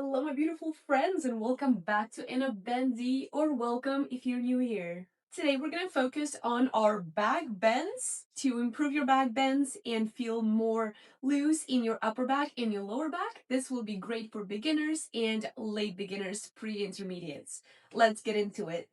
Hello, my beautiful friends, and welcome back to In a Bendy, or welcome if you're new here. Today, we're going to focus on our back bends to improve your back bends and feel more loose in your upper back and your lower back. This will be great for beginners and late beginners, pre intermediates. Let's get into it.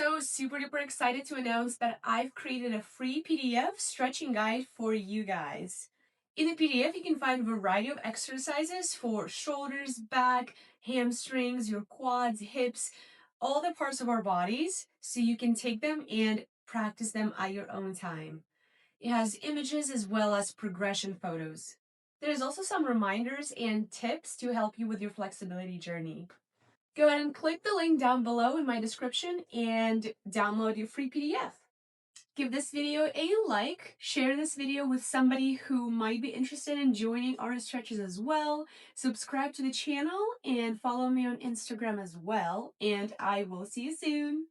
Also, super duper excited to announce that I've created a free PDF stretching guide for you guys. In the PDF, you can find a variety of exercises for shoulders, back, hamstrings, your quads, hips, all the parts of our bodies, so you can take them and practice them at your own time. It has images as well as progression photos. There's also some reminders and tips to help you with your flexibility journey. Go ahead and click the link down below in my description and download your free PDF. Give this video a like, share this video with somebody who might be interested in joining our stretches as well, subscribe to the channel, and follow me on Instagram as well, and I will see you soon.